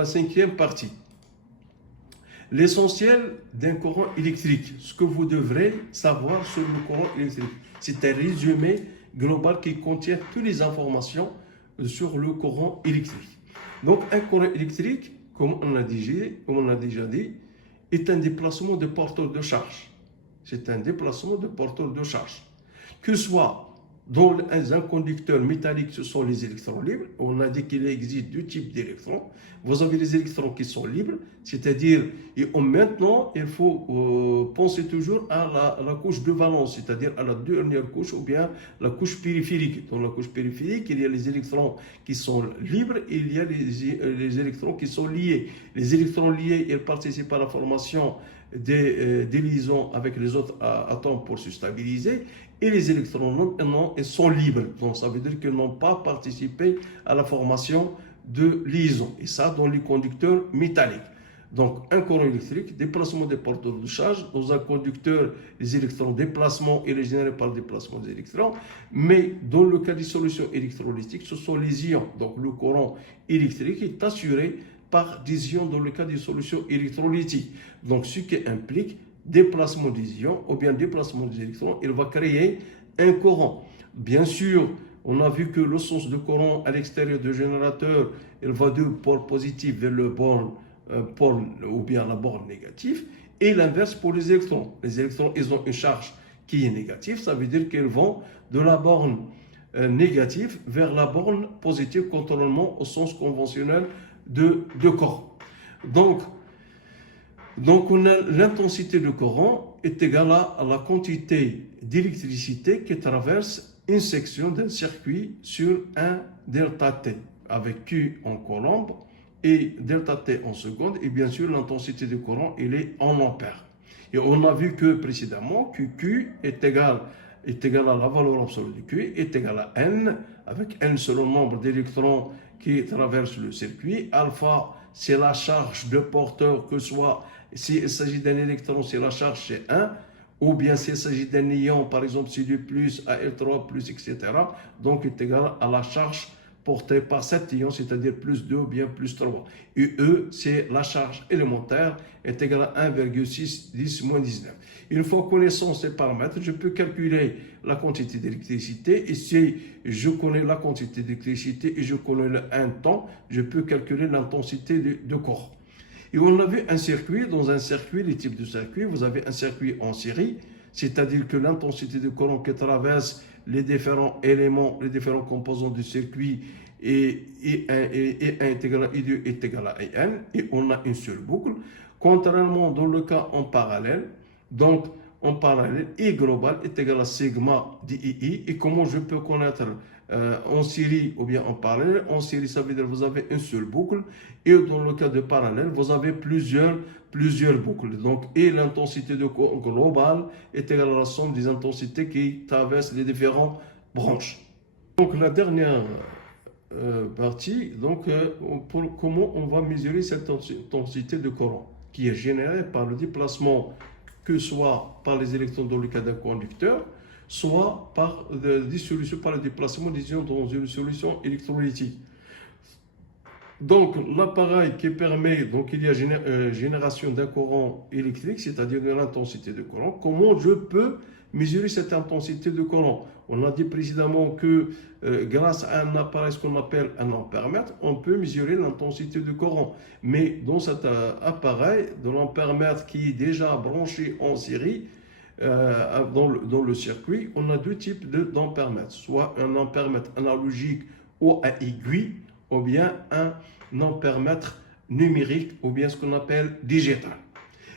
la cinquième partie. L'essentiel d'un courant électrique, ce que vous devrez savoir sur le courant électrique. C'est un résumé global qui contient toutes les informations sur le courant électrique. Donc, un courant électrique, comme on l'a déjà dit, est un déplacement de porteur de charge. C'est un déplacement de porteur de charge. Que soit dans un conducteur métallique, ce sont les électrons libres. On a dit qu'il existe deux types d'électrons. Vous avez les électrons qui sont libres, c'est-à-dire, maintenant, il faut penser toujours à la couche de valence, c'est-à-dire à la dernière couche ou bien la couche périphérique. Dans la couche périphérique, il y a les électrons qui sont libres et il y a les électrons qui sont liés. Les électrons liés, ils participent à la formation des liaisons avec les autres atomes pour se stabiliser, et les électrons non, ils sont libres. Donc ça veut dire qu'ils n'ont pas participé à la formation de liaison. Et ça dans les conducteurs métalliques. Donc un courant électrique, déplacement des porteurs de charge. Dans un conducteur, les électrons déplacement est généré par le déplacement des électrons. Mais dans le cas des solutions électrolytiques, ce sont les ions. Donc le courant électrique est assuré par des ions dans le cas des solutions électrolytiques. Donc, ce qui implique déplacement des ions ou bien déplacement des électrons, il va créer un courant. Bien sûr, on a vu que le sens de courant à l'extérieur du générateur, il va du pôle positif vers le pôle ou bien la borne négative, et l'inverse pour les électrons. Les électrons, ils ont une charge qui est négative, ça veut dire qu'ils vont de la borne négative vers la borne positive, contrairement au sens conventionnel de courant. Donc on a l'intensité du courant est égale à la quantité d'électricité qui traverse une section d'un circuit sur un delta T, avec Q en coulomb et delta T en seconde, et bien sûr l'intensité du courant elle est en ampères. Et on a vu que précédemment que Q est égal à la valeur absolue de Q est égal à N, avec N c'est le nombre d'électrons qui traverse le circuit. Alpha, c'est la charge de porteur, que soit s'il s'agit d'un électron, c'est la charge, c'est 1, ou bien s'il s'agit d'un ion, par exemple, c'est du plus, Al3, plus, etc. Donc, il est égal à la charge portée par cet ion, c'est-à-dire plus 2 ou bien plus 3. Et E, c'est la charge élémentaire, est égale à 1,610 moins 19. Une fois connaissant ces paramètres, je peux calculer la quantité d'électricité. Et si je connais la quantité d'électricité et je connais le 1 temps, je peux calculer l'intensité de courant. Et on a vu un circuit. Dans un circuit, les types de circuits, vous avez un circuit en série, c'est-à-dire que l'intensité de courant qui traverse les différents éléments, les différents composants du circuit et 1 est égal à I2 est égal à IN, et on a une seule boucle. Contrairement dans le cas en parallèle, donc en parallèle, I global est égal à sigma dII. Et comment je peux connaître en série ou bien en parallèle? En série, ça veut dire que vous avez une seule boucle, et dans le cas de parallèle, vous avez plusieurs boucles. Donc, et l'intensité de globale est égale à la somme des intensités qui traversent les différentes branches. Donc, la dernière partie, donc, comment on va mesurer cette intensité de courant qui est générée par le déplacement, que soit par les électrons dans le cas d'un conducteur, soit par le déplacement des ions dans une solution électrolytique. Donc l'appareil qui permet, donc il y a génération d'un courant électrique, c'est-à-dire de l'intensité de courant. Comment je peux mesurer cette intensité de courant? On a dit précédemment que grâce à un appareil, ce qu'on appelle un ampèremètre, on peut mesurer l'intensité de courant. Mais dans cet appareil, de l'ampèremètre qui est déjà branché en série, dans le circuit, on a deux types d'ampèremètres, soit un ampèremètre analogique ou à aiguille, ou bien un ampèremètre numérique, ou bien ce qu'on appelle digital.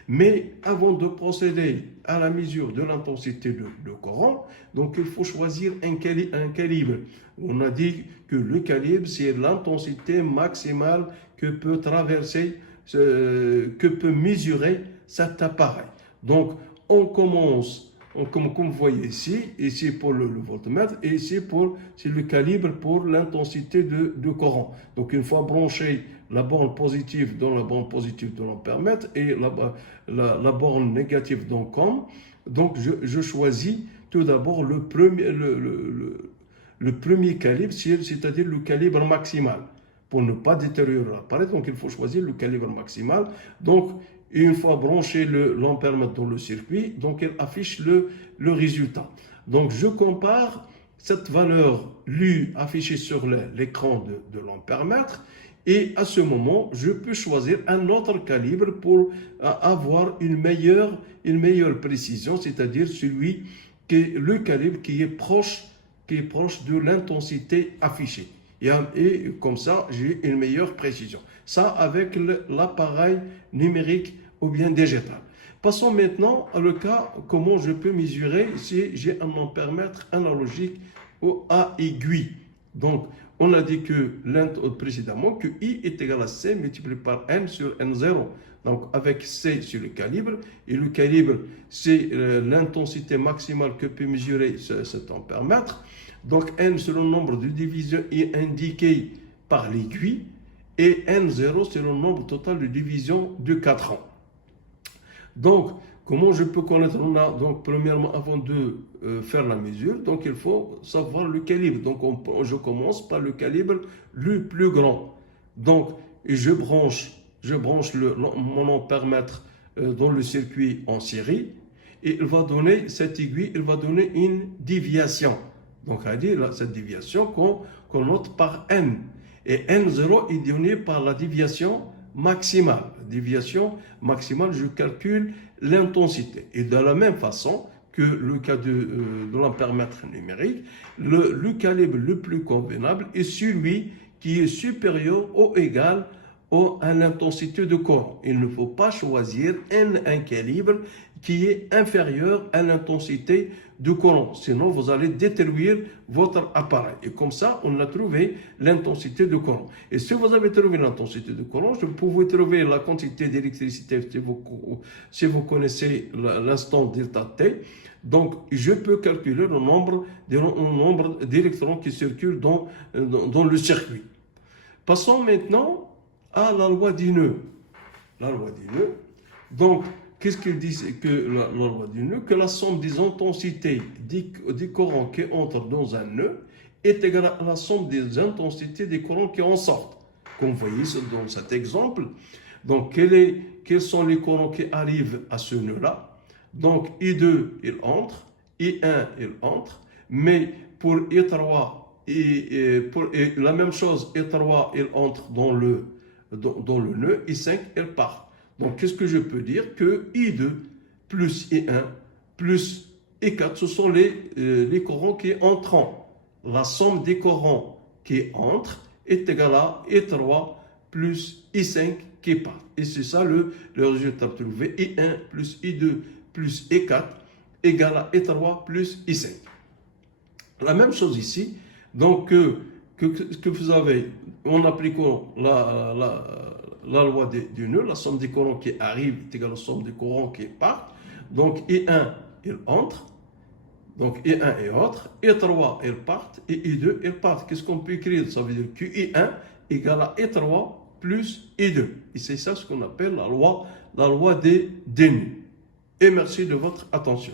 Mais avant de procéder à la mesure de l'intensité de courant, donc il faut choisir un calibre. On a dit que le calibre, c'est l'intensité maximale que peut traverser, que peut mesurer cet appareil. Donc, on commence, comme vous voyez ici pour le voltmètre, et ici c'est le calibre pour l'intensité de courant. Donc une fois branché la borne positive dans la borne positive de l'ampèremètre et la borne négative dans COM, donc je choisis tout d'abord le premier calibre, c'est-à-dire le calibre maximal. pour ne pas détériorer l'appareil. Donc, il faut choisir le calibre maximal. Donc, une fois branché l'ampèremètre dans le circuit, donc il affiche le résultat. Donc, je compare cette valeur lue affichée sur l'écran de l'ampèremètre et à ce moment, je peux choisir un autre calibre pour avoir une meilleure précision, c'est-à-dire le calibre qui est proche de l'intensité affichée. Et comme ça, j'ai une meilleure précision. Ça avec l'appareil numérique ou bien digital. Passons maintenant à le cas comment je peux mesurer si j'ai un ampèremètre analogique à aiguille. Donc, on a dit précédemment que I est égal à C multiplié par N sur N0. Donc, avec C sur le calibre, et le calibre, c'est l'intensité maximale que peut mesurer cet ampèremètre. Donc, N, c'est le nombre de divisions indiqué par l'aiguille, et N0, c'est le nombre total de divisions de 4 ans. Donc, comment je peux connaître? Donc, premièrement, avant de faire la mesure, donc il faut savoir le calibre. Donc, je commence par le calibre le plus grand. Donc, je branche mon ampèremètre dans le circuit en série et cette aiguille, il va donner une déviation. Donc, c'est-à-dire cette déviation qu'on note par N. Et N0 est donné par la déviation maximale. Déviation maximale, je calcule l'intensité. Et de la même façon que le cas de l'ampèremètre numérique, le calibre le plus convenable est celui qui est supérieur ou égal à l'intensité de courant. Il ne faut pas choisir un calibre qui est inférieur à l'intensité de courant. Sinon, vous allez détruire votre appareil. Et comme ça, on a trouvé l'intensité de courant. Et si vous avez trouvé l'intensité de courant, vous pouvez trouver la quantité d'électricité si vous connaissez l'instant delta T. Donc, je peux calculer le nombre d'électrons qui circulent dans le circuit. Passons maintenant à la loi des nœuds. La loi des nœuds. Donc, qu'est-ce qu'il dit que la loi du nœud? Que la somme des intensités des courants qui entrent dans un nœud est égale à la somme des intensités des courants qui en sortent. Comme vous voyez dans cet exemple. Donc, quels sont les courants qui arrivent à ce nœud-là? Donc, I2, il entre, I1, il entre, mais pour I3, et la même chose, I3, il entre dans le nœud, I5, il part. Donc, qu'est-ce que je peux dire? Que I2 plus I1 plus I4, ce sont les courants qui entrent. La somme des courants qui entrent est égale à I3 plus I5 qui part. Et c'est ça le résultat trouvé. I1 plus I2 plus I4 égale à I3 plus I5. La même chose ici. Donc, que vous avez, en appliquant la loi du nœud, la somme des courants qui arrivent est égale à la somme des courants qui partent. Donc, I1, il entre. Donc, I1 il entre. I3, il part. Et I2, il part. Qu'est-ce qu'on peut écrire? Ça veut dire que I1 égale à I3 plus I2. Et c'est ça ce qu'on appelle la loi des nœuds. Et merci de votre attention.